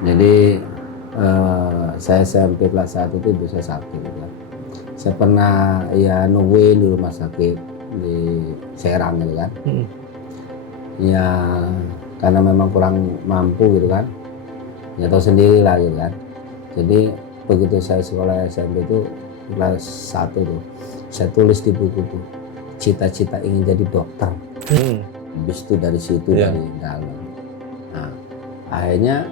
Jadi saya SMP kelas 1 itu ibu saya sakit gitu kan. Saya pernah ya nungguin di rumah sakit di Serang gitu kan. Ya karena memang kurang mampu gitu kan. Ya tahu sendiri lah gitu kan. Jadi begitu saya sekolah SMP itu kelas 1 tuh, saya tulis di buku tuh cita-cita ingin jadi dokter. Habis itu dari situ dari dalam. Nah, akhirnya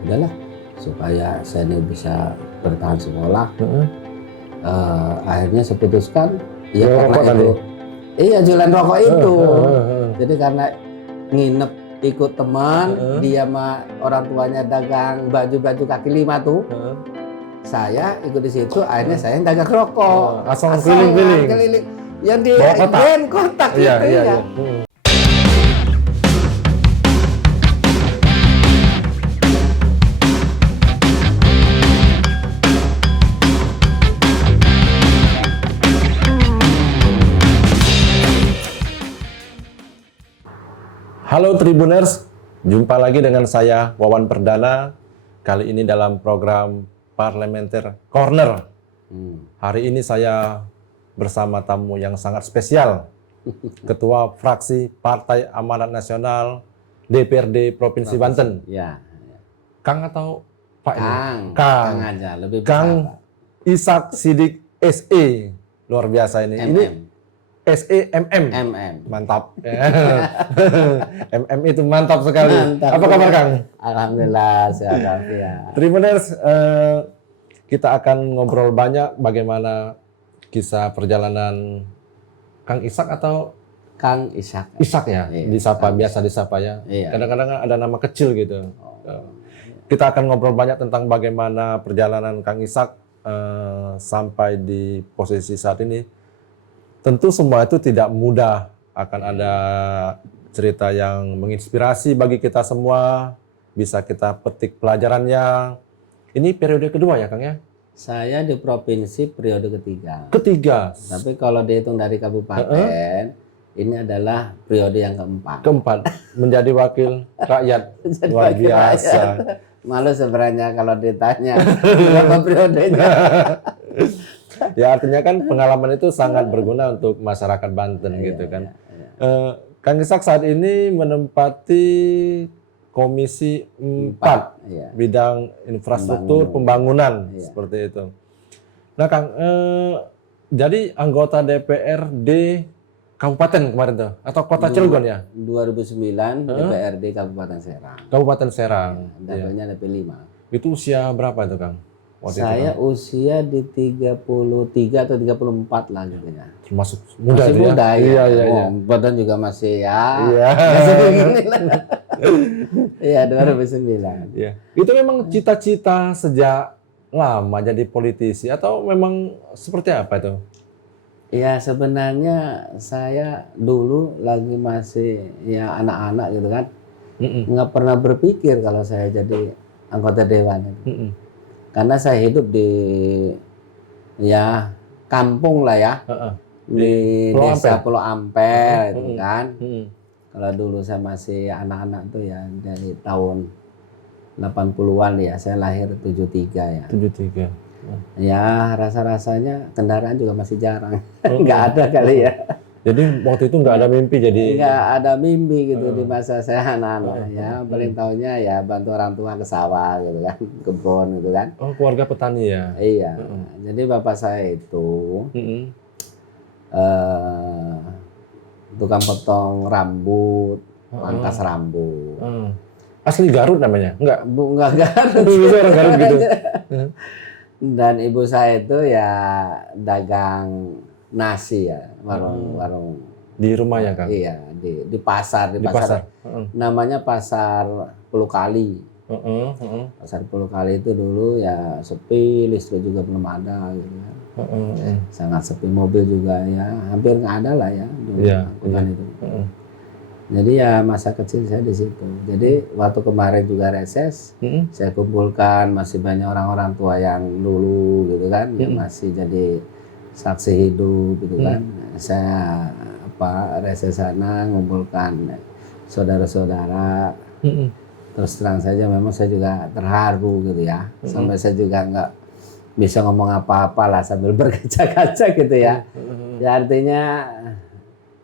udahlah supaya saya ini bisa bertahan sekolah. Akhirnya saya putuskan ya karena itu iya jualan rokok itu. Jadi karena nginep ikut teman, dia sama orang tuanya dagang baju-baju kaki lima tuh. Saya ikut di situ, akhirnya saya dagang rokok. Asal keliling-keliling. Yang di kotak itu ya. Halo Tribuners, jumpa lagi dengan saya Wawan Perdana. Kali ini dalam program Parlementer Corner. Hari ini saya bersama tamu yang sangat spesial, Ketua Fraksi Partai Amanat Nasional DPRD Provinsi Banten. Ya. Kang atau Pak ini? Kang aja, lebih besar. Kang Ishak Siddiq SE, luar biasa ini. Ini SEMM. Mantap. MM itu mantap sekali. Mantap. Apa kabar Kang? Alhamdulillah sehat walafiat. Tribuners, kita akan ngobrol banyak bagaimana kisah perjalanan Kang Ishak atau Kang Ishak. Ishak ya, Iya, disapa biasa disapa ya. Iya. Kadang-kadang ada nama kecil gitu. Kita akan ngobrol banyak tentang bagaimana perjalanan Kang Ishak sampai di posisi saat ini. Tentu semua itu tidak mudah, akan ada cerita yang menginspirasi bagi kita semua, bisa kita petik pelajarannya. Ini periode kedua ya Kang ya? Saya di provinsi periode ketiga. Ketiga. Tapi kalau dihitung dari kabupaten, ini adalah periode yang keempat. Menjadi wakil rakyat. Jadi Luar wakil biasa. rakyat. Malu sebenarnya kalau ditanya berapa periodenya. Ya artinya kan pengalaman itu sangat berguna untuk masyarakat Banten gitu kan. Kang Ishak saat ini menempati Komisi 4 bidang infrastruktur pembangunan seperti itu. Nah Kang, jadi anggota DPRD Kabupaten kemarin tuh atau Kota Cilegon ya? 2009 DPRD Kabupaten Serang. Kabupaten Serang. Dapilnya DP 5. Itu usia berapa itu Kang? Saya usia di 33 atau 34 lah gitu ya. Termasuk muda masih itu muda ya? Iya. Badan juga masih ya. Iya. Masih begini lah. Iya 2009. Iya. Itu memang cita-cita sejak lama jadi politisi atau memang seperti apa itu? Ya sebenarnya saya dulu lagi masih ya anak-anak gitu kan. Nggak pernah berpikir kalau saya jadi anggota dewan. Karena saya hidup di ya kampung lah ya, di desa Pulau Ampel itu kan. Kalau dulu saya masih anak-anak tuh ya dari tahun 80-an ya, saya lahir 73 ya. 73. Ya rasa-rasanya kendaraan juga masih jarang, nggak ada kali ya. Jadi waktu itu nggak ada mimpi jadi? Nggak ada mimpi gitu di masa saya anak-anak ya. Paling tahunya ya bantu orang tua ke sawah gitu kan, kebun gitu kan. Oh keluarga petani ya? Iya. Jadi bapak saya itu tukang potong rambut, pangkas rambut. Asli Garut namanya? Enggak Garut. Orang Garut gitu. Dan ibu saya itu ya dagang nasi ya, warung di rumah ya Kang? Iya, di pasar, pasar. Namanya Pasar Pulau Kali. Pasar Pulau Kali itu dulu ya sepi, listrik juga belum ada gitu kan. Sangat sepi, mobil juga ya hampir nggak ada lah ya dulu itu. Jadi ya masa kecil saya di situ. Jadi waktu kemarin juga reses, saya kumpulkan masih banyak orang-orang tua yang dulu gitu kan, yang masih jadi saksi hidup gitu kan. Saya reses sana ngumpulkan saudara-saudara terus terang saja memang saya juga terharu gitu ya. Sampai saya juga nggak bisa ngomong apa-apa lah sambil berkaca-kaca gitu ya. Ya artinya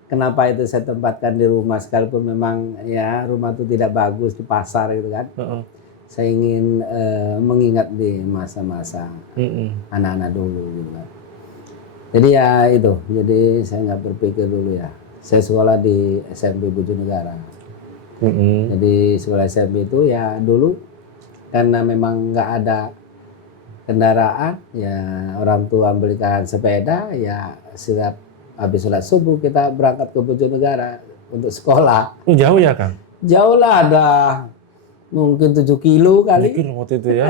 kenapa itu saya tempatkan di rumah sekalipun memang ya rumah itu tidak bagus di pasar gitu kan. Saya ingin mengingat di masa-masa anak-anak dulu gitu kan. Jadi ya itu, jadi saya nggak berpikir dulu ya. Saya sekolah di SMP Bojonegara. Jadi sekolah SMP itu ya dulu karena memang nggak ada kendaraan, ya orang tua belikan sepeda, ya setiap habis sholat subuh kita berangkat ke Bojonegara untuk sekolah. Jauh ya Kang? Jauh lah, ada mungkin 7 kilo kali. 7 kilo waktu itu ya.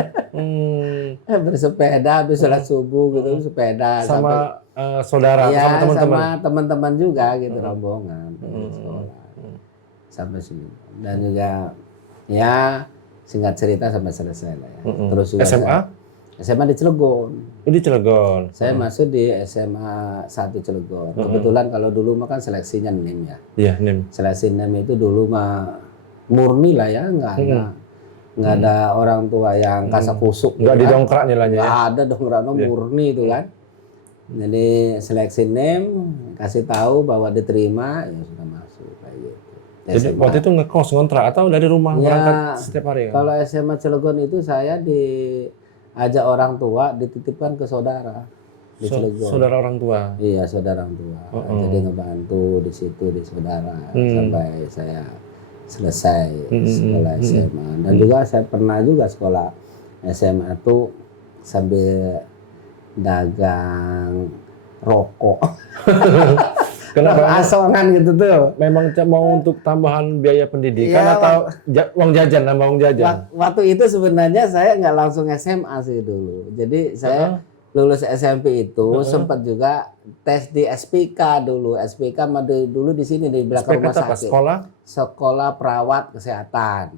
Bersepeda habis sholat subuh gitu, sepeda Sama saudara, ya, sama teman-teman. sama teman-teman juga gitu, rombongan sekolah sampai sini. Dan juga ya singkat cerita sampai selesai lah ya. Terus juga SMA? SMA di Cilegon. Di Cilegon. Saya masuk di SMA 1 Cilegon. Kebetulan kalau dulu mah kan seleksinya NIM ya. Iya, NIM. Seleksi NIM itu dulu mah murni lah ya, nggak ada orang tua yang kasak kusuk. Nggak didongkrak nilainya ya? Nggak ada dongkrak, murni itu kan. Jadi seleksi NIM, kasih tahu bahwa diterima, ya sudah masuk kayak gitu. Jadi SMA. waktu itu ngekos ngontrak atau dari rumah Ya, berangkat setiap hari? Kalau SMA Cilegon itu saya diajak orang tua dititipkan ke saudara di Cilegon. Saudara orang tua? Iya, saudara orang tua. Jadi ngebantu di situ di saudara sampai saya selesai sekolah SMA. Dan juga saya pernah juga sekolah SMA tuh sambil dagang rokok. Kenapa? Asongan gitu tuh. Memang mau untuk tambahan biaya pendidikan Ya, atau uang jajan, nambah uang jajan? Waktu itu sebenarnya saya nggak langsung SMA sih dulu. Jadi saya lulus SMP itu sempat juga tes di SPK dulu. SPK dulu di sini di belakang rumah apa? sakit. Sekolah? Sekolah perawat kesehatan.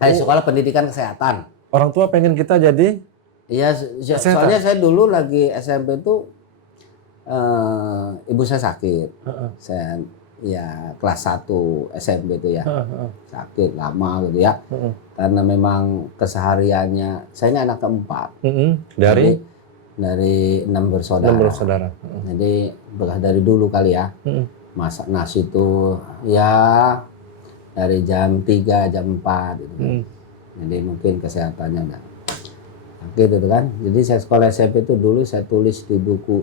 Sekolah pendidikan kesehatan. Orang tua pengen kita jadi? Iya, soalnya saya dulu lagi SMP itu ibu saya sakit. Saya ya kelas 1 SMP itu ya. Sakit lama gitu ya. Karena memang kesehariannya saya ini anak keempat. Dari 6 bersaudara. 6 bersaudara. Jadi bekas dari dulu kali ya. Masak nasi itu ya dari jam 3, jam 4 gitu. Jadi mungkin kesehatannya enggak gitu kan. Jadi saya sekolah SMP itu dulu saya tulis di buku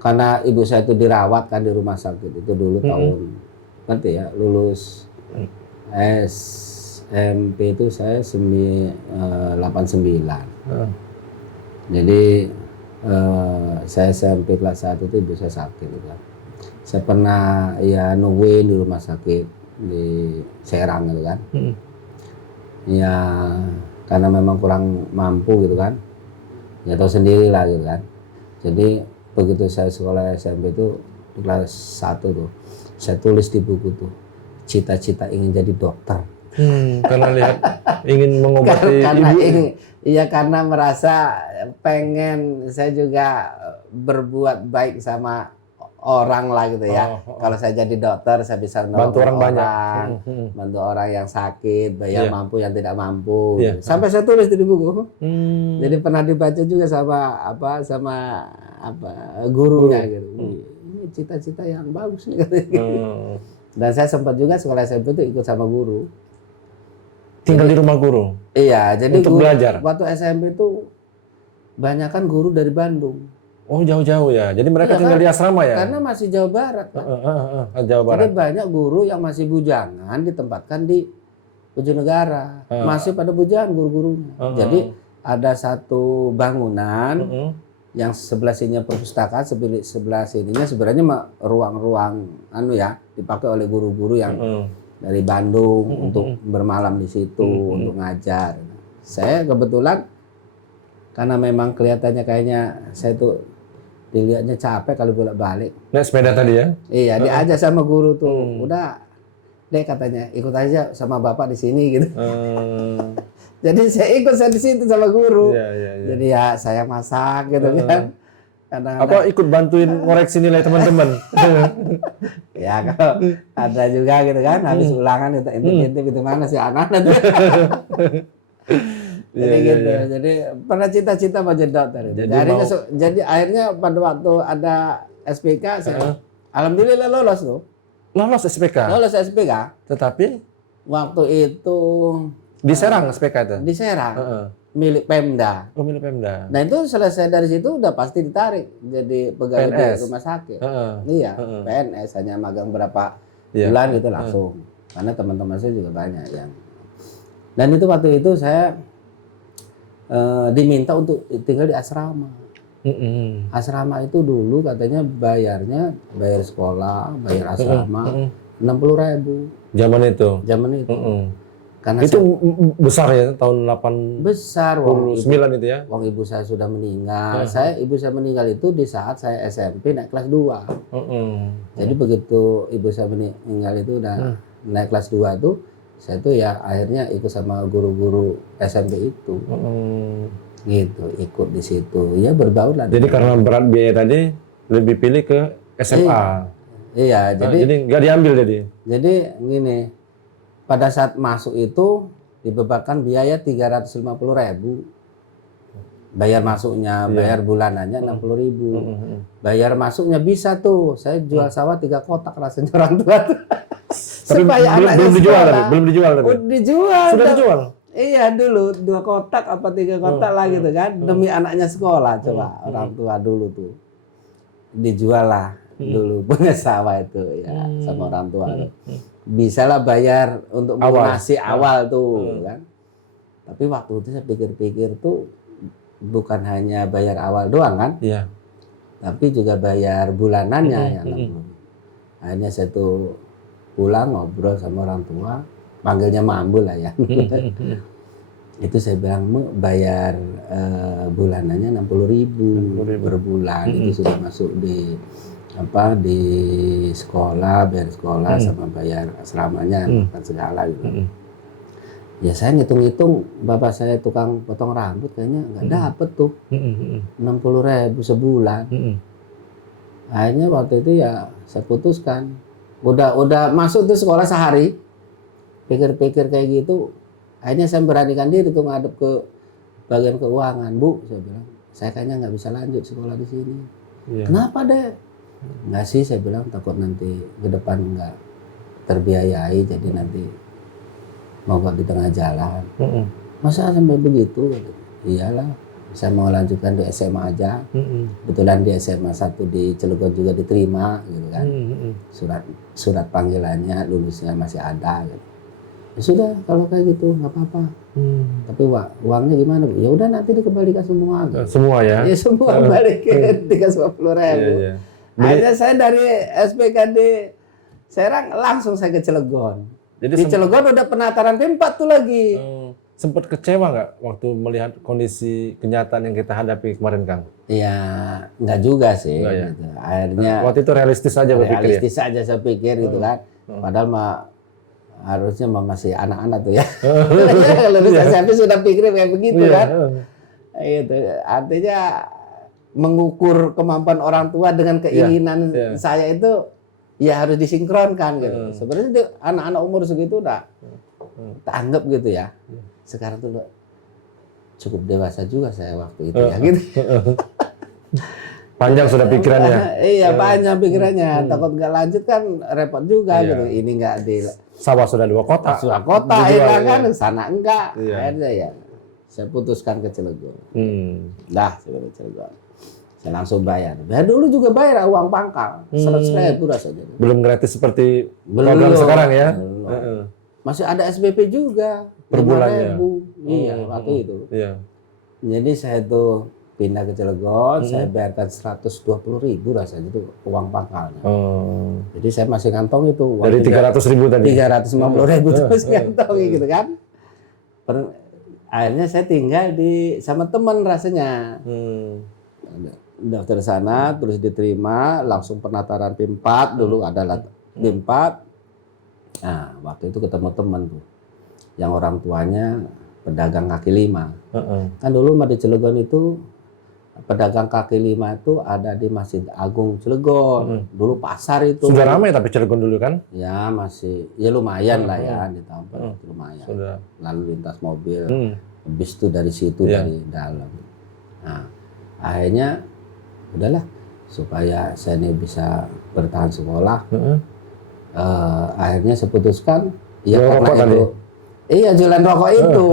karena ibu saya itu dirawat kan di rumah sakit itu dulu tahun nanti ya lulus SMP itu saya 89. Jadi saya SMP kelas 1 itu ibu saya sakit gitu kan. Saya pernah ya nungguin di rumah sakit di Serang gitu kan. Ya karena memang kurang mampu gitu kan, ya tahu sendiri lah gitu kan. Jadi begitu saya sekolah SMP itu di kelas 1 tuh, saya tulis di buku tuh, cita-cita ingin jadi dokter. Karena lihat ingin mengobati karena ibu. Iya karena merasa pengen saya juga berbuat baik sama orang lah gitu ya. Kalau saya jadi dokter saya bisa bantu orang banyak, bantu orang yang sakit, bayar mampu yang tidak mampu. Yeah. Sampai saya tulis di buku. Jadi pernah dibaca juga sama gurunya gitu. Ini cita-cita yang bagus nih katanya. Dan saya sempat juga sekolah SMP itu ikut sama guru. Tinggal di rumah guru? Iya, jadi untuk guru, belajar? Waktu SMP itu banyak kan guru dari Bandung. Oh jauh-jauh ya, jadi mereka tinggal di asrama ya? Karena masih Jawa Barat kan? Jawa Barat. Jadi banyak guru yang masih bujangan ditempatkan di Bojonegara. Masih pada bujangan guru-gurunya. Jadi ada satu bangunan yang sebelah sininya perpustakaan, sebelah sininya sebenarnya ruang-ruang dipakai oleh guru-guru yang dari Bandung untuk bermalam di situ, untuk ngajar. Saya kebetulan karena memang kelihatannya kayaknya saya tuh dilihatnya capek kalau bolak-balik. Naik sepeda tadi ya? Iya, diajak sama guru tuh. Udah, deh katanya ikut aja sama bapak di sini gitu. Jadi saya ikut di situ sama guru. Iya. Jadi ya saya masak gitu kan. Apa ikut bantuin ngoreksi nilai teman-teman? Ya kalau ada juga gitu kan, habis ulangan itu intip itu mana sih anak itu. Jadi gitu. Jadi pernah cita-cita mau jadi dokter. Jadi akhirnya pada waktu ada SPK saya alhamdulillah lolos tuh. Lolos SPK. Lolos SPK. Tetapi Waktu itu di Serang SPK itu. Di Serang. Milik Pemda. Oh, milik Pemda. Nah itu selesai dari situ udah pasti ditarik jadi pegawai di rumah sakit. Iya, PNS hanya magang berapa bulan gitu langsung. Karena teman-teman saya juga banyak yang. Dan itu waktu itu saya diminta untuk tinggal di asrama. Asrama itu dulu katanya bayar sekolah, bayar asrama 60.000. Zaman itu. Karena itu besar ya tahun 8 besar 89 itu ya. Wong ibu saya sudah meninggal. Ibu saya meninggal itu di saat saya SMP naik kelas 2. Jadi begitu ibu saya meninggal itu udah naik kelas 2 tuh saya tuh ya akhirnya ikut sama guru-guru SMP itu. Gitu, ikut di situ. Ya berbaur lah. Jadi karena berat biaya tadi lebih pilih ke SMA. Iya, jadi nggak diambil jadi. Jadi gini. Pada saat masuk itu dibebankan biaya 350.000. Bayar masuknya, bayar bulanannya 60.000. Bayar masuknya bisa tuh. Saya jual sawah 3 kotak rasanya orang tua tuh. Supaya belum dijual tadi, belum dijual tadi. Dijual. Sudah dijual. Iya dulu 2 kotak apa 3 kotak lah gitu kan. Demi anaknya sekolah coba orang tua dulu tuh. Dijual lah dulu punya sawah itu ya sama orang tua. Bisa lah bayar untuk melunasi awal tuh kan. Tapi waktu itu saya pikir-pikir tuh bukan hanya bayar awal doang kan. Iya. Tapi juga bayar bulanannya ya. Akhirnya saya tuh pulang ngobrol sama orang tua, panggilnya Mambul lah ya. Itu saya bilang bayar bulanannya 60.000 per bulan. Itu sudah masuk di sekolah, bayar sekolah sama bayar asramanya dan segala gitu. Ya saya ngitung-ngitung, bapak saya tukang potong rambut kayaknya nggak dapet tuh 60.000 sebulan. Akhirnya waktu itu ya saya putuskan, udah masuk tuh sekolah sehari, pikir-pikir kayak gitu, akhirnya saya beranikan diri tuh ngadep ke bagian keuangan. Bu, saya bilang, saya kayaknya nggak bisa lanjut sekolah di sini. Kenapa deh? Enggak sih, saya bilang takut nanti ke depan enggak terbiayai, jadi nanti mogok di tengah jalan. Masa sampai begitu? Iyalah, saya mau lanjutkan di SMA aja. Kebetulan di SMA 1 di Cilegon juga diterima gitu kan. Surat panggilannya lulusnya masih ada gitu. Ya sudah, kalau kayak gitu nggak apa-apa. Tapi uangnya gimana? Ya udah nanti dikembalikan semua. Gitu. Semua ya? Ya semua balikin 350.000. Akhirnya saya dari SPKD Serang langsung saya ke Cilegon. Jadi di Cilegon udah penataran P4 tuh lagi. Sempat kecewa nggak waktu melihat kondisi kenyataan yang kita hadapi kemarin, Kang? Iya, nggak juga sih. Ya? Gitu. Akhirnya waktu itu realistis aja berpikir. Realistis aja saya pikir gitu kan. Padahal harusnya masih anak-anak tuh ya. Kalau lulus SMP sudah pikir kayak begitu kan. Itu artinya mengukur kemampuan orang tua dengan keinginan saya itu ya harus disinkronkan gitu. Sebenarnya anak-anak umur segitu udah tanggap gitu ya. Sekarang tuh cukup dewasa juga saya waktu itu ya gitu. Panjang sudah pikirannya. Iya, panjang pikirannya. Takut nggak lanjut kan repot juga gitu. Ini nggak di sawah sudah 2 kotak. Sudah kota ya kan, sana enggak. Akhirnya ya saya putuskan ke Cilegon. Dah, saya ke Cilegon. Saya langsung bayar. Dulu juga bayar uang pangkal, 100.000 rasanya. Belum gratis seperti program sekarang ya? Masih ada SPP juga. Per bulannya? Iya, waktu itu. Iya. Jadi saya tuh pindah ke Cilegon, saya bayarkan 120.000 rasanya itu uang pangkalnya. Jadi saya masih kantong itu. Uang dari 300.000 tadi? 350.000 itu masih kantong gitu kan. Akhirnya saya tinggal sama teman rasanya. Daftar sana, terus diterima, langsung penataran P4 dulu adalah P4. Nah, waktu itu ketemu teman tuh, yang orang tuanya pedagang kaki lima. Kan dulu di Cilegon itu pedagang kaki lima itu ada di Masjid Agung Cilegon. Dulu pasar itu. Sudah ramai tapi Cilegon dulu kan? Ya masih, ya lumayan lah ya di tahun itu lumayan. Sudah. Lalu lintas mobil, habis itu dari situ dari dalam. Nah akhirnya udahlah supaya saya ini bisa bertahan sekolah. Akhirnya saya putuskan, ya karena itu, iya jualan rokok itu.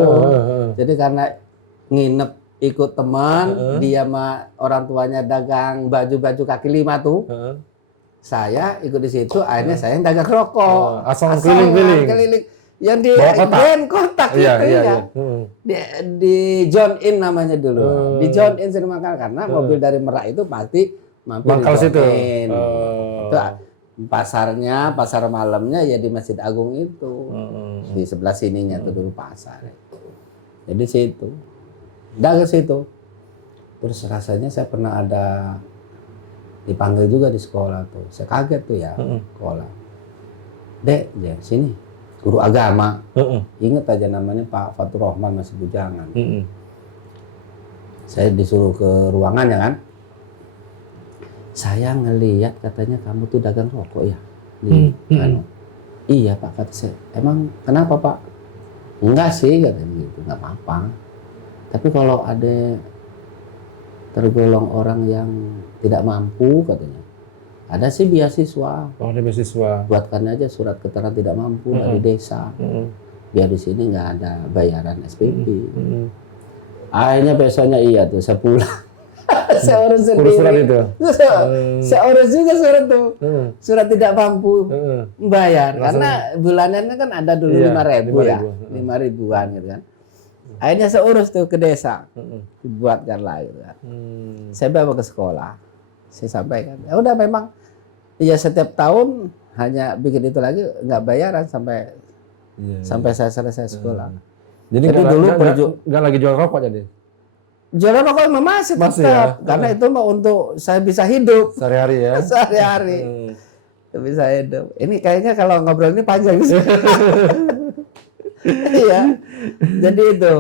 Jadi karena nginep ikut teman, dia sama orang tuanya dagang baju-baju kaki lima tuh. Saya ikut di situ, akhirnya saya yang dagang rokok. Asal keliling-keliling. Yang di Grand Kotak itu ya. Di John In namanya dulu. Di John In sering makan karena mobil dari Merak itu pasti mampir di John In. Itu pasarnya, pasar malamnya ya di Masjid Agung itu. Di sebelah sininya tuh dulu pasar. Jadi situ. Dah ke situ. Terus rasanya saya pernah ada dipanggil juga di sekolah tuh. Saya kaget tuh ya, sekolah. Dek, ya sini. Guru agama. Ingat aja namanya Pak Fatur Rahman masih bujangan. Saya disuruh ke ruangannya kan. Saya ngelihat katanya kamu tuh dagang rokok ya. Iya Pak, kata saya. Emang kenapa Pak? Enggak sih katanya gitu, enggak apa-apa. Tapi kalau ada tergolong orang yang tidak mampu katanya, ada sih beasiswa. Oh, ada beasiswa. Buatkan aja surat keterangan tidak mampu dari desa. Biar di sini nggak ada bayaran SPP. Akhirnya besoknya iya tuh saya pulang. Saya urus sendiri. Surat itu. Saya urus juga surat tuh. Surat tidak mampu bayar. Karena bulanannya kan ada dulu 5.000 ya. 5.000-an gitu kan. Akhirnya saya urus tuh ke desa. Dibuatkan lah gitu kan. Saya bawa ke sekolah. Saya sampaikan. Ya udah memang ya setiap tahun hanya bikin itu lagi nggak bayaran sampai saya selesai sekolah. Jadi nggak lagi jual rokok jadi? Jualan rokok memang masih tetap, karena itu mah untuk saya bisa hidup sehari-hari ya. Sehari-hari bisa hidup. Ini kayaknya kalau ngobrol ini panjang sih. Iya. Jadi itu.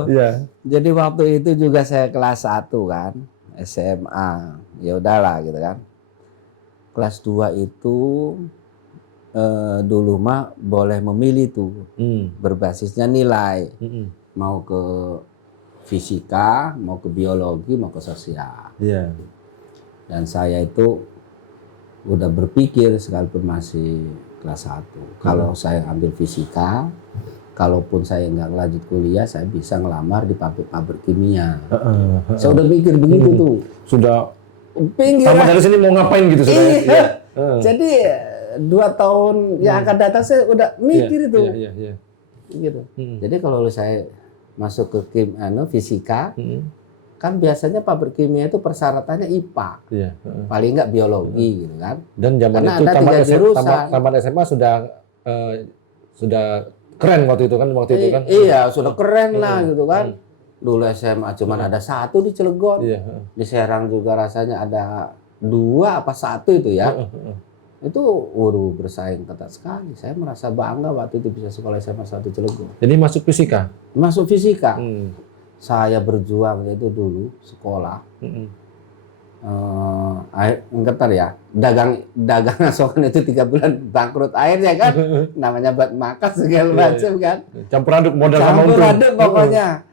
Jadi waktu itu juga saya kelas 1 kan, SMA. Ya udahlah gitu kan. Kelas 2 itu dulu mah boleh memilih tuh. Berbasisnya nilai. Mau ke fisika, mau ke biologi, mau ke sosial. Dan saya itu udah berpikir sekalipun masih kelas 1. Kalau saya ambil fisika, kalaupun saya nggak lanjut kuliah, saya bisa ngelamar di pabrik kimia. Saya udah pikir begitu tuh. Sudah pinggir. Sama dari sini mau ngapain gitu sudah. Iya. Jadi 2 tahun yang akan datang saya udah mikir itu. Gitu. Jadi kalau saya masuk ke fisika, kan biasanya pabrik kimia itu persyaratannya IPA, paling nggak biologi gitu kan. Dan zaman karena itu tamat SMA sudah keren waktu itu kan Iya sudah keren lah gitu kan. Dulu SMA cuma ada 1 di Cilegon, di Serang juga rasanya ada 2 apa 1 itu ya. Itu bersaing ketat sekali. Saya merasa bangga waktu itu bisa sekolah SMA 1 Cilegon. Jadi masuk fisika? Masuk fisika. Saya berjuang itu dulu sekolah. Ntar ya, dagang asongan itu 3 bulan bangkrut akhirnya kan. Namanya buat makan segala macam kan. Campur aduk modal sama untung. Campur aduk pokoknya.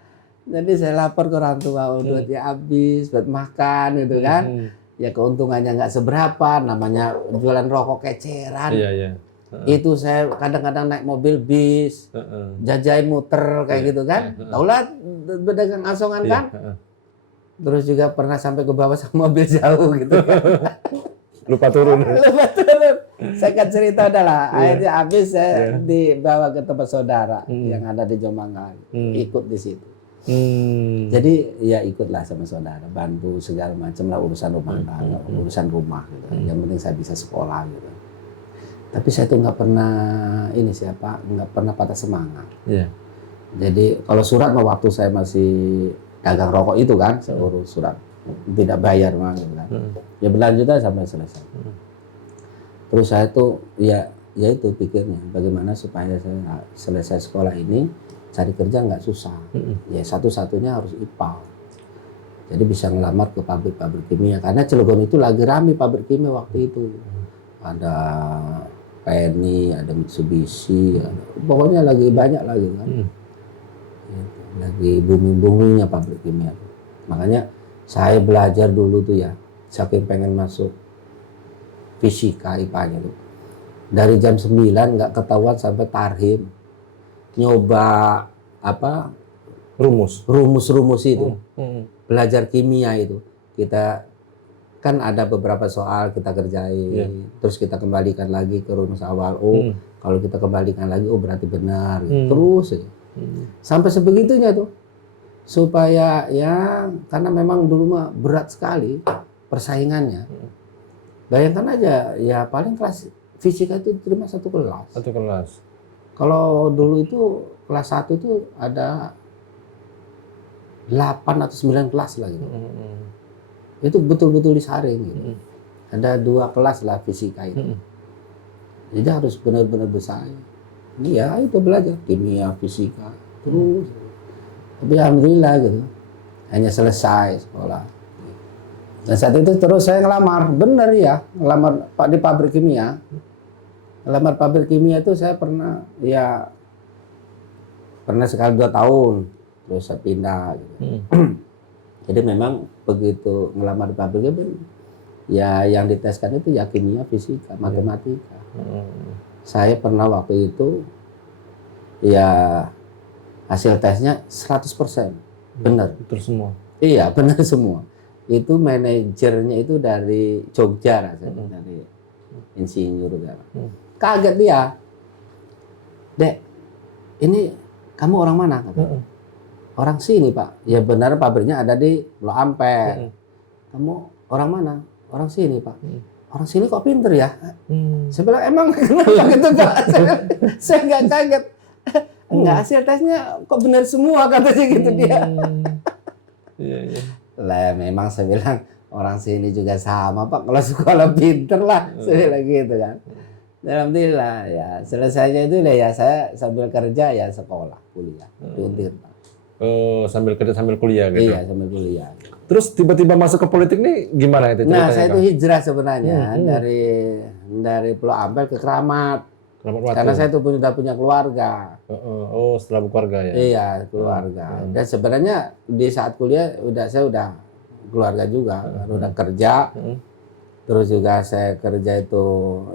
Jadi saya lapor ke orang tua, duitnya habis buat makan gitu kan. Ya keuntungannya nggak seberapa, namanya jualan rokok keceran. Itu saya kadang-kadang naik mobil bis, jajain muter kayak gitu kan. Taulah berdagang asongan kan. Terus juga pernah sampai ke bawah sama mobil jauh gitu kan. Lupa turun. Saya kan cerita adalah akhirnya habis saya dibawa ke tempat saudara yang ada di Jombang, ikut di situ. Jadi ya ikutlah sama saudara, bantu segala macam lah urusan rumah tangga, urusan rumah gitu. Yang penting saya bisa sekolah gitu. Tapi saya tuh nggak pernah patah semangat. Jadi kalau surat mah waktu saya masih dagang rokok itu kan, saya urus surat tidak bayar mah gitu kan. Ya berlanjut aja sampai selesai. Terus saya tuh ya itu pikirnya bagaimana supaya saya selesai sekolah ini cari kerja nggak susah. Ya satu-satunya harus IPA. Jadi bisa ngelamar ke pabrik-pabrik kimia karena Cilegon itu lagi rame pabrik kimia waktu itu. Ada Penny, ada Mitsubishi, pokoknya lagi banyak lagi kan. Gitu. Lagi booming-boomingnya pabrik kimia. Makanya saya belajar dulu tuh ya, saking pengen masuk fisika IPA-nya tuh. Dari jam 9 nggak ketahuan sampai tarhim. Nyoba apa? Rumus-rumus itu. Belajar kimia itu. Kita kan ada beberapa soal kita kerjain, terus kita kembalikan lagi ke rumus awal. Kalau kita kembalikan lagi, berarti benar. Gitu. Terus ya. Sampai sebegitunya tuh. Supaya ya, karena memang dulu mah berat sekali persaingannya. Bayangkan aja, ya paling kelas fisika itu terima satu kelas. Kalau dulu itu kelas 1 itu ada 8 atau 9 kelas lah gitu. Itu betul-betul disaring gitu. Ada 2 kelas lah fisika itu. Jadi harus benar-benar bersaing. Ya itu belajar kimia, fisika terus. Tapi alhamdulillah gitu. Hanya selesai sekolah. Dan saat itu terus saya ngelamar, bener ya, ngelamar di pabrik kimia. Ngelamar pabrik kimia itu saya pernah sekali 2 tahun, terus saya pindah. Gitu. Jadi memang begitu ngelamar di pabriknya, ya yang diteskan itu ya kimia, fisika, matematika. Saya pernah waktu itu, ya hasil tesnya 100% benar. Betul semua. Iya benar semua. Itu manajernya itu dari Jogja rasanya, dari insinyur kan. Kaget dia, Dek, ini kamu orang mana? Orang sini Pak. Ya benar pabriknya ada di Pulau Ampel. Kamu orang mana? Orang sini Pak. Orang sini kok pinter ya? Saya bilang emang kenapa gitu Pak? Saya nggak kaget. Enggak, hasil tesnya kok benar semua katanya gitu dia. Iya. Lah memang saya bilang orang sini juga sama Pak, kalau sekolah pinter lah, saya bilang gitu kan. Alhamdulillah ya selesainya itu ya saya sambil kerja ya sekolah, kuliah, Untir Pak. Sambil kerja sambil kuliah gitu? Iya sambil kuliah. Terus tiba-tiba masuk ke politik nih gimana itu ceritanya? Nah saya itu hijrah sebenarnya dari Pulau Ampel ke Keramat. Karena saya tuh udah punya keluarga. Setelah berkeluarga ya? Iya, keluarga. Dan sebenarnya di saat kuliah saya udah keluarga juga, udah kerja. Terus juga saya kerja itu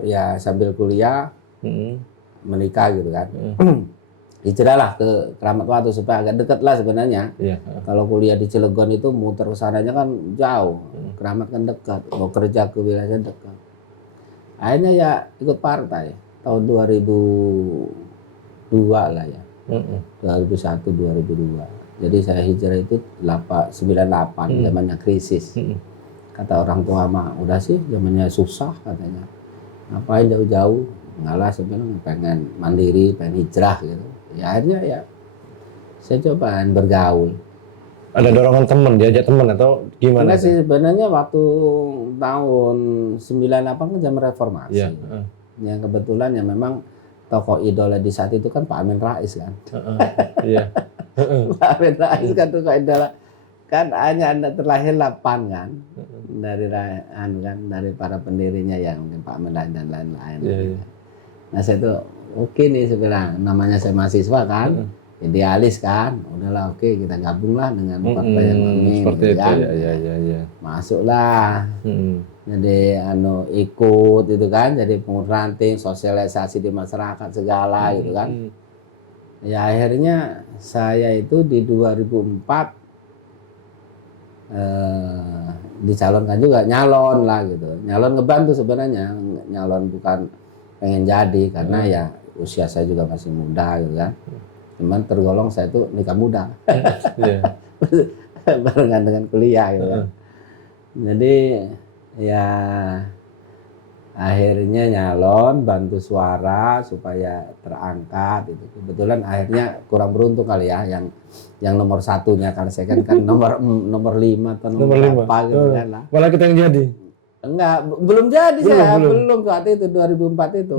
ya sambil kuliah, menikah gitu kan. Hijrah lah ke Keramat Watu supaya agak dekat lah sebenarnya. Kalau kuliah di Cilegon itu muter ke sananya kan jauh, Keramat kan dekat, mau kerja ke wilayah dekat. Akhirnya ya ikut partai. Tahun 2002 lah ya, 2001, 2002. Jadi saya hijrah itu 98, zamannya krisis. Kata orang tua mah, udah sih zamannya susah katanya. Ngapain jauh-jauh? Ngalah sebenarnya pengen mandiri, pengen hijrah gitu. Ya akhirnya ya saya coba bergaul. Ada dorongan teman, diajak teman atau gimana? Enggak sih, sebenarnya waktu tahun 98 kan zaman reformasi. Yang kebetulan ya memang tokoh idola di saat itu kan Pak Amin Rais kan. Pak Amin Rais kan tokoh idola. Kan hanya terlahir 8 kan. Dari para pendirinya yang Pak Amin Rais dan lain-lain. Nah saya tuh oke nih sebenarnya, namanya saya mahasiswa kan. Idealis kan. Udahlah oke kita gabunglah dengan partai yang Amin. Seperti itu kan. Ya. Masuklah. Jadi ikut itu kan, jadi pengurus ranting, sosialisasi di masyarakat segala gitu kan. Ya akhirnya saya itu di 2004 dicalonkan juga, nyalon lah gitu. Nyalon ngebantu sebenarnya, nyalon bukan pengen jadi karena ya usia saya juga masih muda gitu kan. Cuman tergolong saya itu nikah muda. Barengan dengan kuliah gitu kan. Jadi ya akhirnya nyalon, bantu suara supaya terangkat gitu. Kebetulan akhirnya kurang beruntung kali ya yang nomor 1-nya, karena saya kan nomor 5 atau nomor 4 gitu kan lah. Malah kita yang jadi? Enggak, belum jadi. Belum saat itu 2004 itu.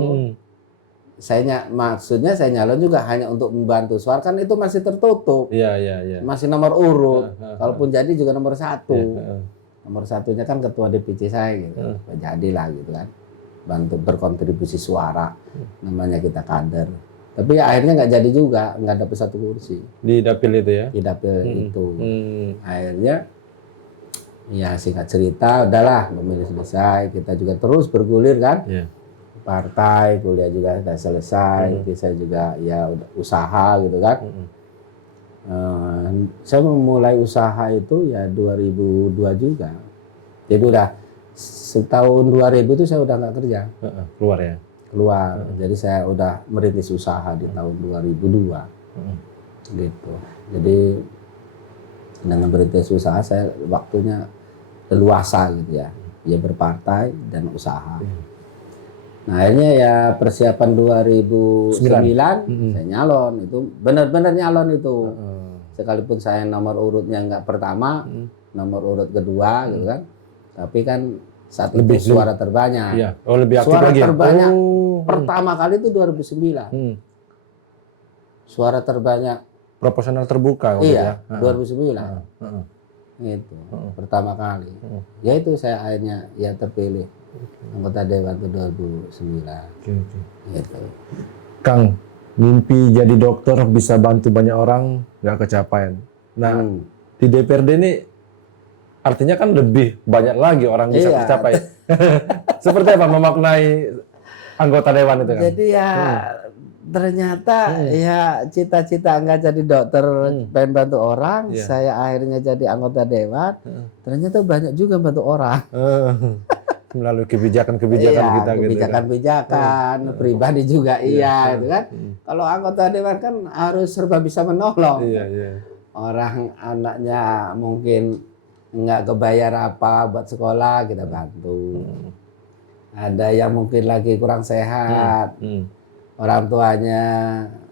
maksudnya saya nyalon juga hanya untuk membantu suara, kan itu masih tertutup. Iya, iya, iya. Masih nomor urut. Heeh, Kalaupun jadi juga nomor 1. Iya, Nomor 1-nya kan ketua DPC saya gitu. Jadilah gitu kan. Bantu berkontribusi suara. Namanya kita kader. Tapi ya akhirnya nggak jadi juga, nggak dapet 1 kursi. di dapil itu ya. Di dapil itu. Akhirnya ya singkat cerita, udahlah pemilu selesai, kita juga terus bergulir kan. Iya. Partai, kuliah juga sudah selesai, saya juga ya udah usaha gitu kan. Saya memulai usaha itu ya 2002 juga. Jadi udah setahun 2000 itu saya udah nggak kerja. Keluar ya. Keluar. Jadi saya udah merintis usaha di tahun 2002. Gitu. Jadi dengan merintis usaha saya waktunya leluasa gitu ya. Ya berpartai dan usaha. Nah akhirnya ya persiapan 2009 saya nyalon, itu benar-benar nyalon itu. Sekalipun saya nomor urutnya nggak pertama, nomor urut kedua gitu kan. Tapi kan saat Lebih itu suara terbanyak. Iya. Oh, lebih aktif Suara lagi. terbanyak pertama kali itu 2009. Suara terbanyak. Proporsional terbuka Iya, ya. 2009. Itu pertama kali. Ya itu saya akhirnya ya terpilih anggota dewan itu 2009. Gitu. Kang, mimpi jadi dokter bisa bantu banyak orang nggak kecapai. Nah, di DPRD ini artinya kan lebih banyak lagi orang bisa tercapai. Seperti apa memaknai anggota dewan itu kan? Jadi ya ternyata ya cita-cita nggak jadi dokter pengen bantu orang, saya akhirnya jadi anggota dewan. Ternyata banyak juga bantu orang. Melalui kebijakan-kebijakan kita gitu. Kebijakan-kebijakan pribadi juga iya gitu kan. Kalau anggota dewan kan harus serba bisa menolong. Orang anaknya mungkin nggak kebayar apa buat sekolah, kita bantu. Ada yang mungkin lagi kurang sehat, orang tuanya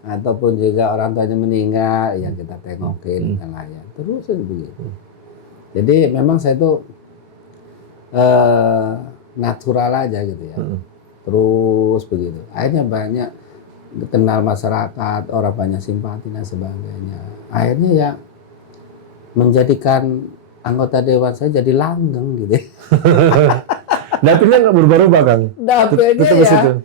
ataupun juga orang tuanya meninggal, yang kita tengokin kan ya. Terus begitu. Jadi memang saya tuh natural aja gitu ya. Terus begitu. Akhirnya banyak dikenal masyarakat, orang banyak simpati dan sebagainya. Akhirnya ya menjadikan anggota dewan saya jadi langgeng gitu. Dapilnya nggak berubah-ubah, Kang? Dapilnya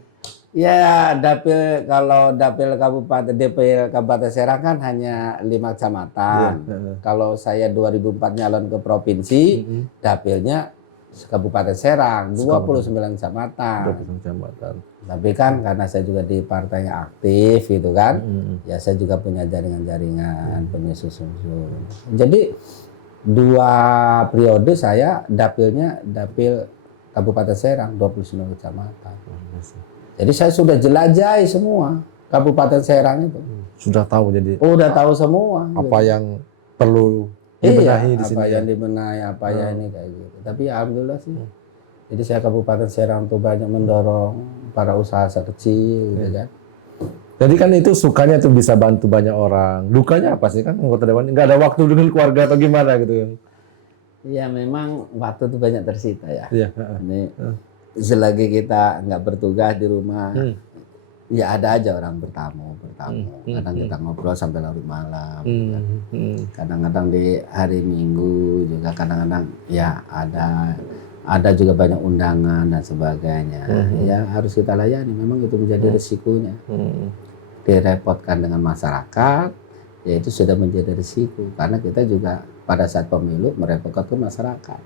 ya dapil, kalau dapil kabupaten DPR Kabupaten Serang kan hanya 5 kecamatan. Kalau saya 2004 nyalon ke provinsi, dapilnya Kabupaten Serang 29 kecamatan. Tapi kan karena saya juga di partainya aktif gitu kan, ya saya juga punya jaringan-jaringan, punya susun. Jadi 2 periode saya dapilnya dapil Kabupaten Serang 29 kecamatan. Jadi saya sudah jelajahi semua Kabupaten Serang itu. Sudah tahu jadi. Udah tahu semua. Apa yang perlu dibenahi di sini. Apa yang dibenahi, apa yang ini kayak gitu. Tapi ya alhamdulillah sih. Jadi saya Kabupaten Serang tuh banyak mendorong para usaha kecil gitu kan. Jadi kan itu sukanya tuh bisa bantu banyak orang. Dukanya apa sih kan anggota dewan? Nggak ada waktu dengan keluarga atau gimana gitu kan? Iya memang waktu itu banyak tersita ya. Iya. Ini selagi kita nggak bertugas di rumah, ya ada aja orang bertamu. Kadang kita ngobrol sampai larut malam. Kadang-kadang di hari Minggu juga kadang-kadang ya ada juga banyak undangan dan sebagainya. Ya harus kita layani. Memang itu menjadi resikonya. Direpotkan dengan masyarakat, ya itu sudah menjadi risiko karena kita juga pada saat pemilu merepotkan ke masyarakat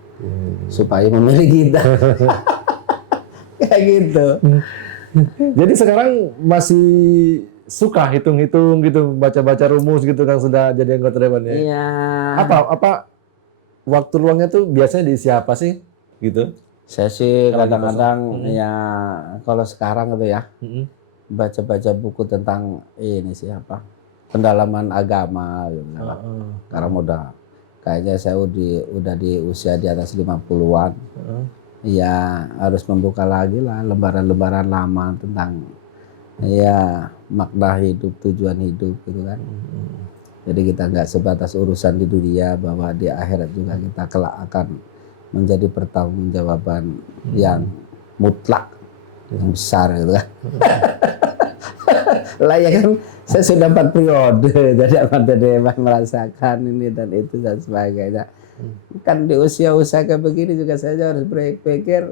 supaya memilih kita. Kayak gitu. Jadi sekarang masih suka hitung-hitung gitu, baca-baca rumus gitu kan sudah jadi anggota dewan ya. Iya. Apa waktu luangnya tuh biasanya diisi apa sih gitu? Saya sih kadang-kadang ya kalau sekarang gitu ya baca-baca buku tentang ini sih apa pendalaman agama gitu. Sekarang kayaknya saya udah di usia di atas 50-an. Ya harus membuka lagi lah lembaran-lembaran lama tentang ya makna hidup, tujuan hidup gitu kan. Jadi kita nggak sebatas urusan di dunia, bahwa di akhirat juga kita kelak akan menjadi pertanggungjawaban yang mutlak, yang besar gitu kan. Lah ya kan saya sudah 4 periode jadi anggota dewan, merasakan ini dan itu dan sebagainya. Kan di usia-usia kayak begini juga saya harus berpikir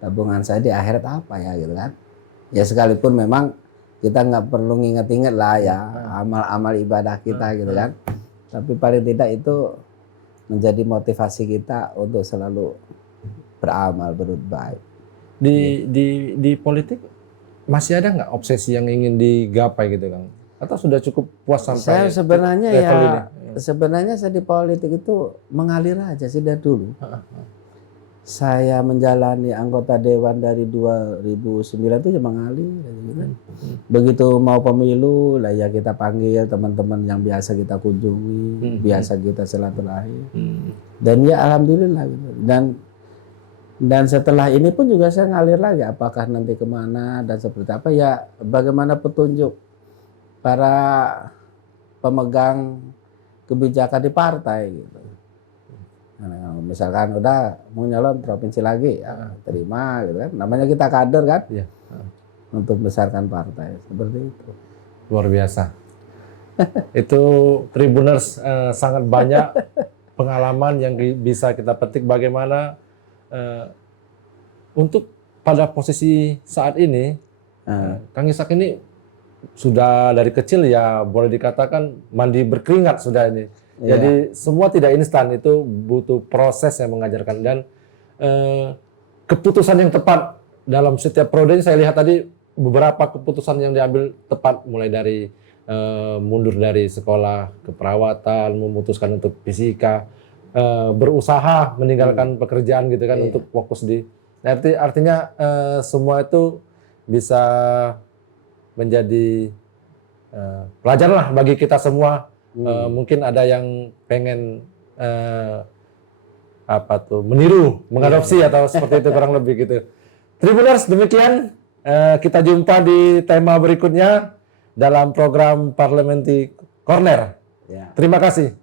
tabungan saya di akhirat apa ya gitu kan. Ya sekalipun memang kita nggak perlu nginget-inget lah ya amal-amal ibadah kita gitu kan. Tapi paling tidak itu menjadi motivasi kita untuk selalu beramal, berbuat baik. Di politik masih ada nggak obsesi yang ingin digapai gitu Kang? Atau sudah cukup puas sampai Saya sebenarnya level ya ini? sebenarnya saya di politik itu mengalir aja sih dari dulu. Saya menjalani anggota dewan dari 2009 itu ya mengalir gitu kan. Begitu mau pemilu lah ya kita panggil teman-teman yang biasa kita kunjungi, biasa kita silaturahmi. Dan ya alhamdulillah gitu. Dan setelah ini pun juga saya ngalir lagi apakah nanti kemana dan seperti apa ya bagaimana petunjuk para pemegang kebijakan di partai gitu. Nah, misalkan udah mau nyalon provinsi lagi ya terima gitu kan, namanya kita kader kan, untuk membesarkan partai seperti itu. Luar biasa. Itu Tribuners sangat banyak pengalaman yang bisa kita petik bagaimana untuk pada posisi saat ini Kang Ishak ini sudah dari kecil ya boleh dikatakan mandi berkeringat sudah ini. Jadi semua tidak instan, itu butuh proses yang mengajarkan dan keputusan yang tepat dalam setiap periode. Saya lihat tadi beberapa keputusan yang diambil tepat, mulai dari mundur dari sekolah keperawatan, memutuskan untuk fisika, berusaha meninggalkan pekerjaan gitu kan untuk fokus di. Artinya semua itu bisa menjadi pelajaran lah bagi kita semua. Mungkin ada yang pengen meniru, mengadopsi atau seperti itu kurang lebih gitu. Tribuners, demikian kita jumpa di tema berikutnya dalam program Parliamentary Corner. Terima kasih.